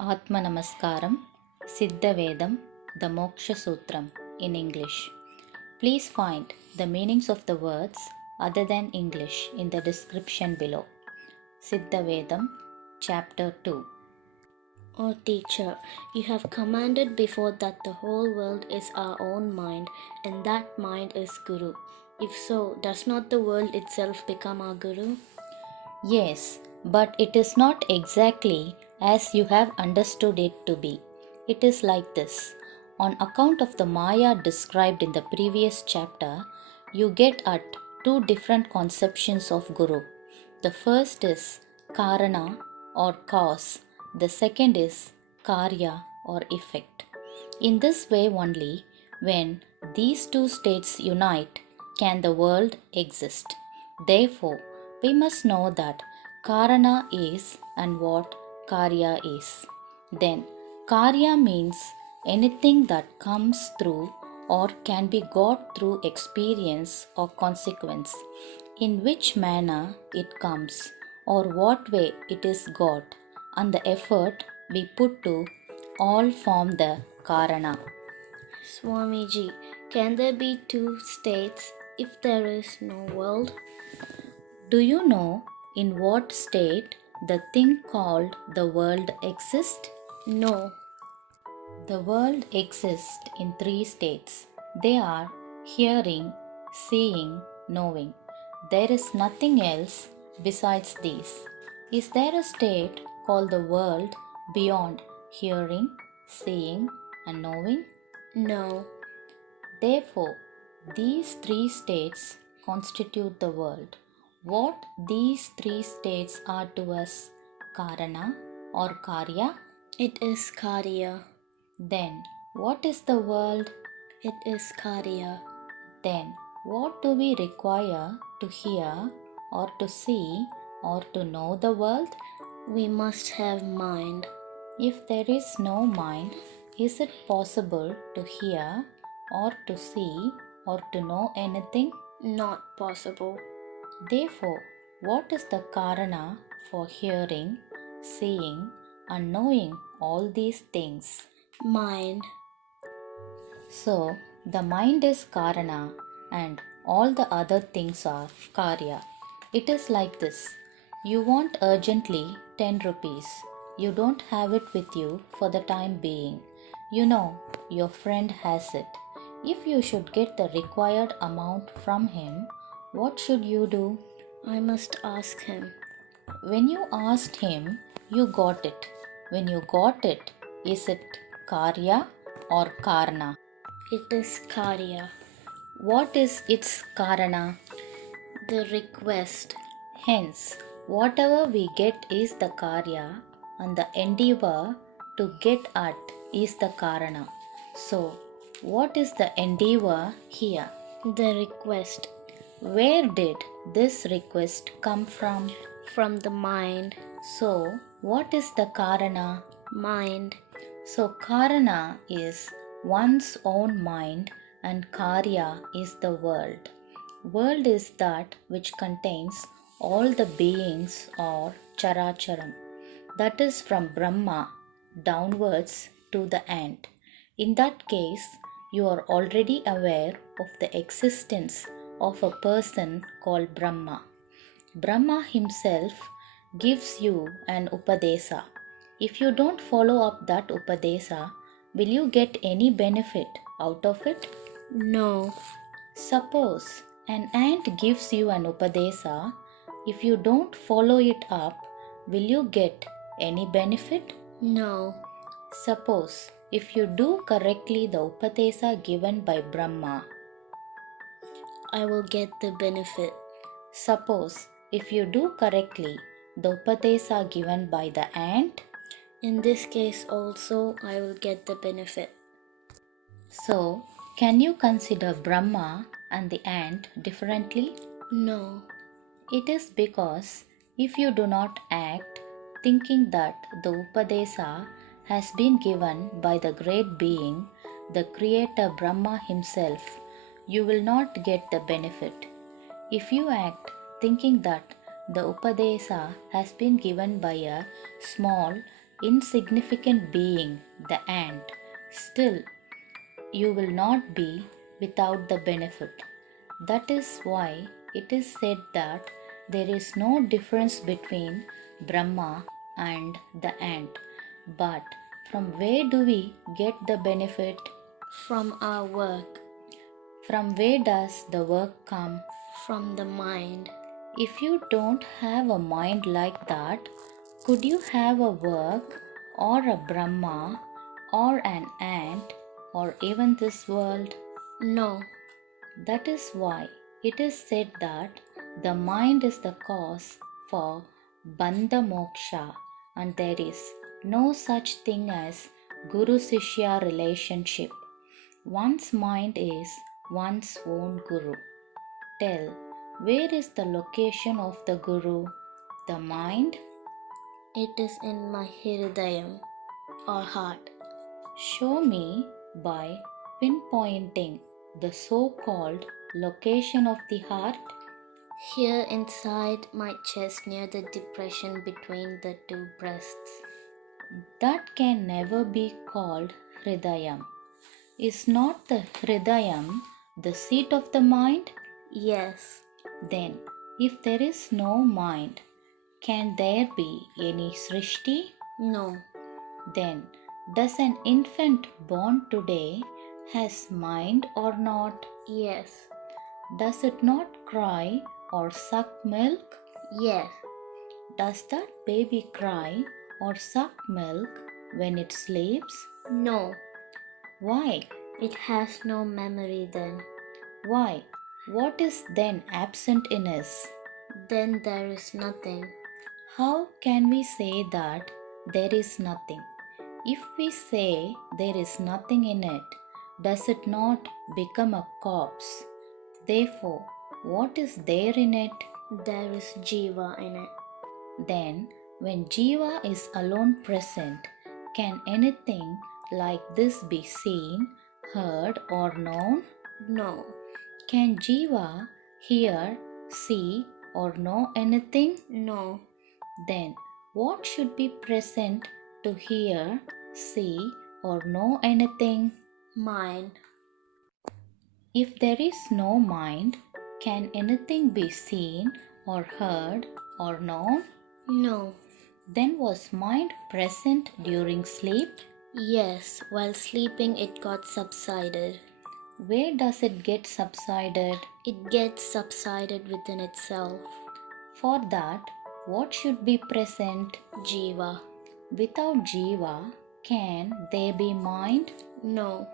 Atma Namaskaram, Siddha Vedam, the Moksha Sutram in English. Please find the meanings of the words other than English in the description below. Siddha Vedam, Chapter 2. O teacher, you have commanded before that the whole world is our own mind, and that mind is Guru. If so, does not the world itself become our Guru? Yes, but it is not exactly as you have understood it to be. It is like this. On account of the Maya described in the previous chapter, you get at two different conceptions of Guru. The first is Karana or cause, the second is Karya or effect. In this way only, when these two states unite, can the world exist. Therefore, we must know that Karana is and what Karya is. Then, Karya means anything that comes through or can be got through experience or consequence, in which manner it comes, or what way it is got, and the effort we put to all form the Karana. Swamiji, can there be two states if there is no world? Do you know in what state the thing called the world exists? No. The world exists in three states. They are hearing, seeing, knowing. There is nothing else besides these. Is there a state called the world beyond hearing, seeing, and knowing? No. Therefore, these three states constitute the world. What these three states are to us, Karana or Karya? It is Karya. Then, what is the world? It is Karya. Then, what do we require to hear or to see or to know the world? We must have mind. If there is no mind, is it possible to hear or to see or to know anything? Not possible. Therefore, what is the Karana for hearing, seeing, and knowing all these things? Mind. So, the mind is Karana and all the other things are Karya. It is like this. You want urgently 10 rupees. You don't have it with you for the time being. You know your friend has it. If you should get the required amount from him, what should you do? I must ask him. When you asked him, you got it. When you got it, is it Karya or Karna? It is Karya. What is its Karana? The request. Hence, whatever we get is the Karya and the endeavor to get at is the Karana. So, what is the endeavor here? The request. Where did this request come from? From the mind. So, what is the Karana? Mind. So, Karana is one's own mind and Karya is the world. World is that which contains all the beings or Characharam. That is from Brahma downwards to the ant. In that case, you are already aware of the existence of a person called Brahma. Brahma himself gives you an Upadesa. If you don't follow up that Upadesa, will you get any benefit out of it? No. Suppose an ant gives you an Upadesa. If you don't follow it up, will you get any benefit? No. Suppose if you do correctly the Upadesa given by Brahma, I will get the benefit. suppose if you do correctly the Upadesa given by the ant, In this case also I will get the benefit. so can you consider Brahma and the ant differently? No. It is because if you do not act thinking that the Upadesa has been given by the great being, the creator Brahma himself, you will not get the benefit. If you act thinking that the Upadesa has been given by a small insignificant being, the ant, still you will not be without the benefit. That is why it is said that there is no difference between Brahma and the ant. But from where do we get the benefit? From our work, From where does the work come? from the mind. If you don't have a mind like that, could you have a work or a Brahma or an ant or even this world? No, That is why it is said that the mind is the cause for Bandha Moksha, and there is no such thing as Guru-sishya relationship. One's mind is one's own Guru. Tell, where is the location of the Guru? The mind? it is in my Hridayam or heart. Show me by pinpointing the so-called location of the heart. Here inside my chest near the depression between the two breasts. That can never be called Hridayam. Is not the Hridayam the seat of the mind? Yes, Then, if there is no mind, can there be any Srishti? no, Then, does an infant born today has mind or not? yes, Does it not cry or suck milk? yes, Does that baby cry or suck milk when it sleeps? no. Why? It has no memory then. Why? What is then absent in us? Then there is nothing. How can we say that there is nothing? If we say there is nothing in it, does it not become a corpse? Therefore, what is there in it? There is Jeeva in it. Then, when Jiva is alone present, can anything like this be seen, heard, or known? No, Can Jiva hear, see, or know anything? no, Then, what should be present to hear, see, or know anything? mind. If there is no mind, can anything be seen, or heard, or known? No. Then was mind present during sleep? Yes, while sleeping it got subsided. Where does it get subsided? It gets subsided within itself. For that, what should be present? Jeeva. Without Jiva, can there be mind? No,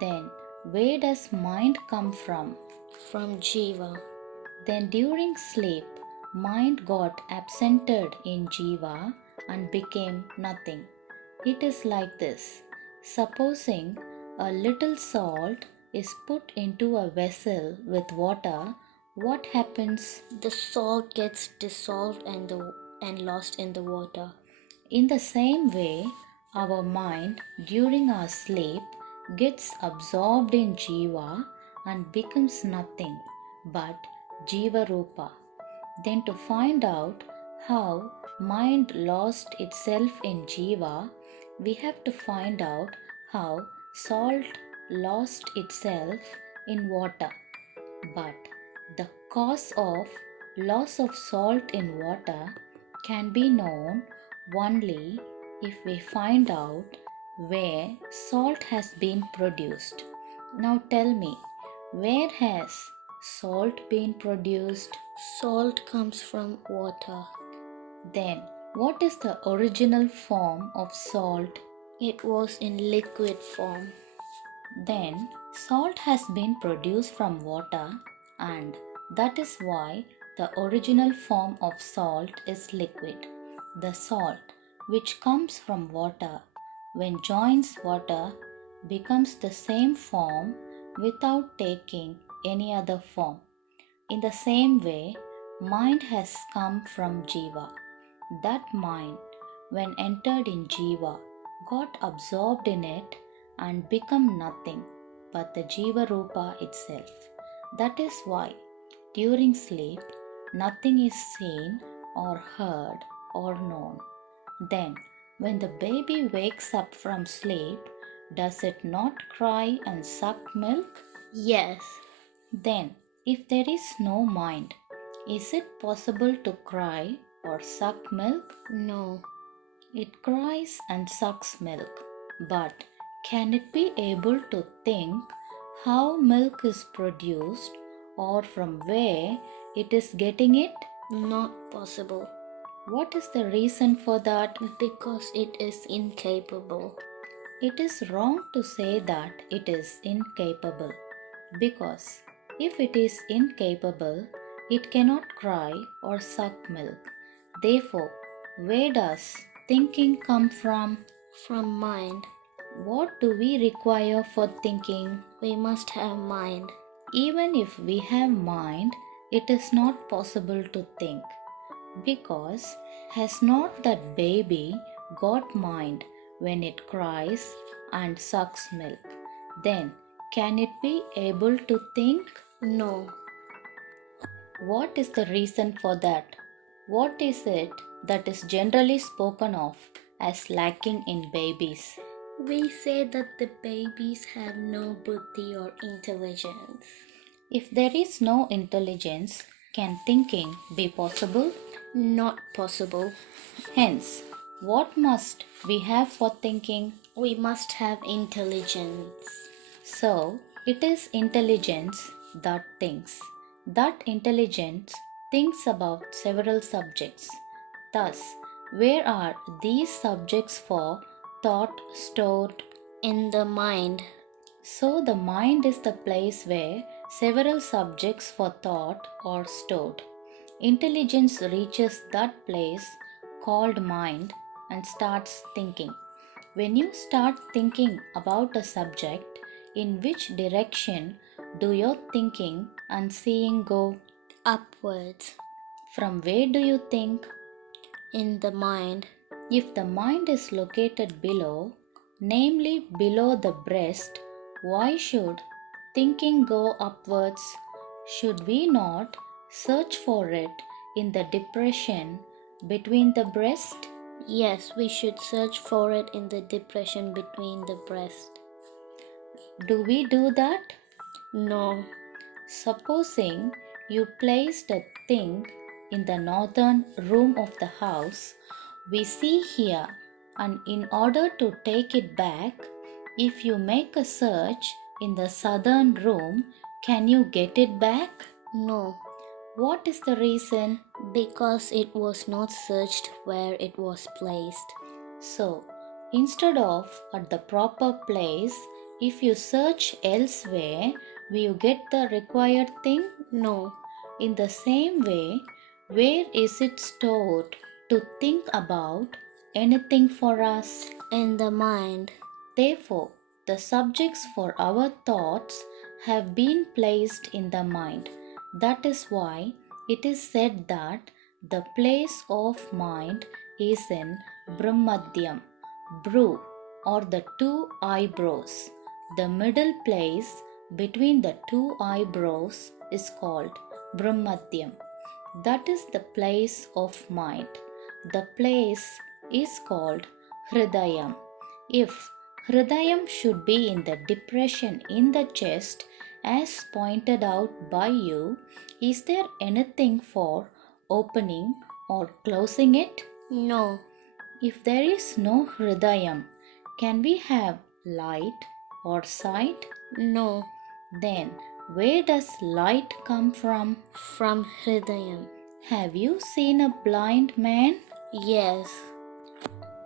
Then, where does mind come from? from Jeeva. Then, during sleep, mind got absented in Jiva and became nothing. It is like this. Supposing a little salt is put into a vessel with water, what happens? The salt gets dissolved and lost in the water. In the same way, our mind during our sleep gets absorbed in Jiva and becomes nothing but Jeevarupa. Then, to find out how mind lost itself in Jiva, we have to find out how salt lost itself in water. But the cause of loss of salt in water can be known only if we find out where salt has been produced. Now tell me, where has salt been produced? Salt comes from water. Then, what is the original form of salt? It was in liquid form. Then, salt has been produced from water, and that is why the original form of salt is liquid. The salt, which comes from water, when joins water, becomes the same form without taking any other form. In the same way, mind has come from Jiva. That mind, when entered in Jiva, got absorbed in it and become nothing but the Jeevarupa itself. That is why during sleep nothing is seen or heard or known. Then When the baby wakes up from sleep, does it not cry and suck milk? Yes. Then, if there is no mind, is it possible to cry or suck milk? No. It cries and sucks milk, but can it be able to think how milk is produced or from where it is getting it? Not possible. What is the reason for that? Because it is incapable. It is wrong to say that it is incapable, because if it is incapable, it cannot cry or suck milk. Therefore, where does thinking come from? From mind. What do we require for thinking? We must have mind. Even if we have mind, it is not possible to think, because has not that baby got mind when it cries and sucks milk? Then can it be able to think? No. What is the reason for that? What is it that is generally spoken of as lacking in babies? We say that the babies have no buddhi or intelligence. If there is no intelligence, can thinking be possible? Not possible. Hence, what must we have for thinking? We must have intelligence. So, it is intelligence that thinks. That intelligence thinks about several subjects. Thus, where are these subjects for thought stored? In the mind. So, the mind is the place where several subjects for thought are stored. Intelligence reaches that place called mind and starts thinking. When you start thinking about a subject, in which direction do your thinking and seeing go? Upwards. From where do you think? In the mind. If the mind is located below, namely below the breast, why should thinking go upwards? Should we not search for it in the depression between the breast? Yes, we should search for it in the depression between the breast. Do we do that? No. Supposing you placed a thing in the northern room of the house we see here, and in order to take it back, if you make a search in the southern room, can you get it back? No. What is the reason? Because it was not searched where it was placed. So, instead of at the proper place, if you search elsewhere, will you get the required thing? No. In the same way, where is it stored to think about anything for us? In the mind. Therefore, the subjects for our thoughts have been placed in the mind. That is why it is said that the place of mind is in Bhrumadhyam, Bhru, or the two eyebrows. The middle place between the two eyebrows is called Bhrumadhyam. That is the place of mind. The place is called Hridayam. If Hridayam should be in the depression in the chest as pointed out by you, is there anything for opening or closing it? No. If there is no Hridayam, can we have light or sight? No. Then where does light come from? From Hridayam. Have you seen a blind man? Yes.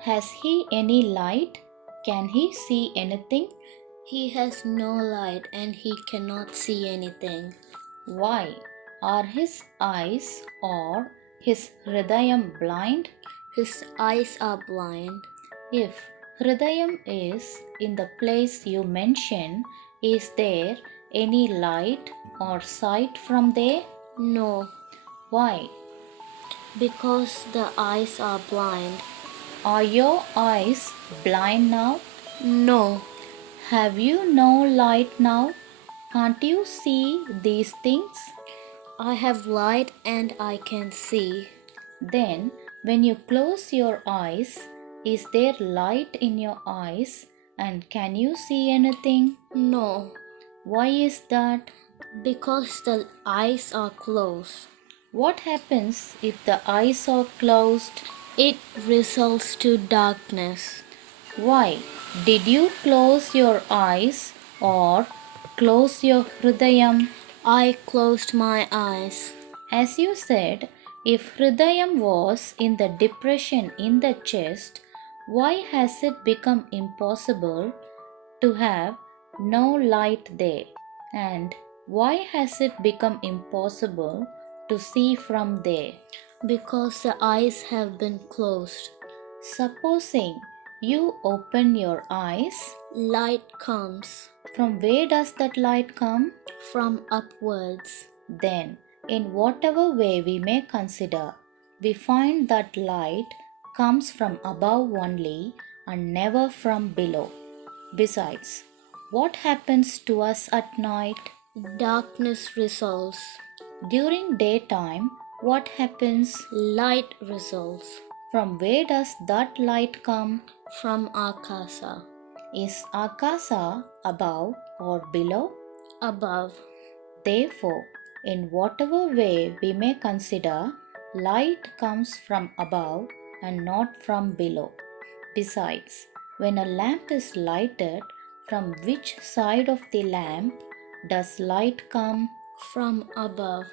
Has he any light? Can he see anything? He has no light and he cannot see anything. Why? Are his eyes or his Hridayam blind? His eyes are blind. If Hridayam is in the place you mention, is there any light or sight from there? No. Why? Because the eyes are blind. Are your eyes blind now? No. Have you no light now? Can't you see these things? I have light and I can see. Then, when you close your eyes, Is there light in your eyes and can you see anything? No, Why is that? because the eyes are closed. What happens if the eyes are closed? It results to darkness. Why? Did you close your eyes or close your Hridayam? I closed my eyes. As you said, if Hridayam was in the depression in the chest, why has it become impossible to have no light there? And why has it become impossible to see from there? Because the eyes have been closed. Supposing you open your eyes, Light comes from where does that light come? from upwards. Then, in whatever way we may consider, we find that light comes from above only and never from below. Besides, what happens to us at night? Darkness results. During daytime, what happens? Light results. From where does that light come? From Akasa. Is Akasa above or below? Above. Therefore, in whatever way we may consider, light comes from above and not from below. Besides, when a lamp is lighted, from which side of the lamp does light come? From above.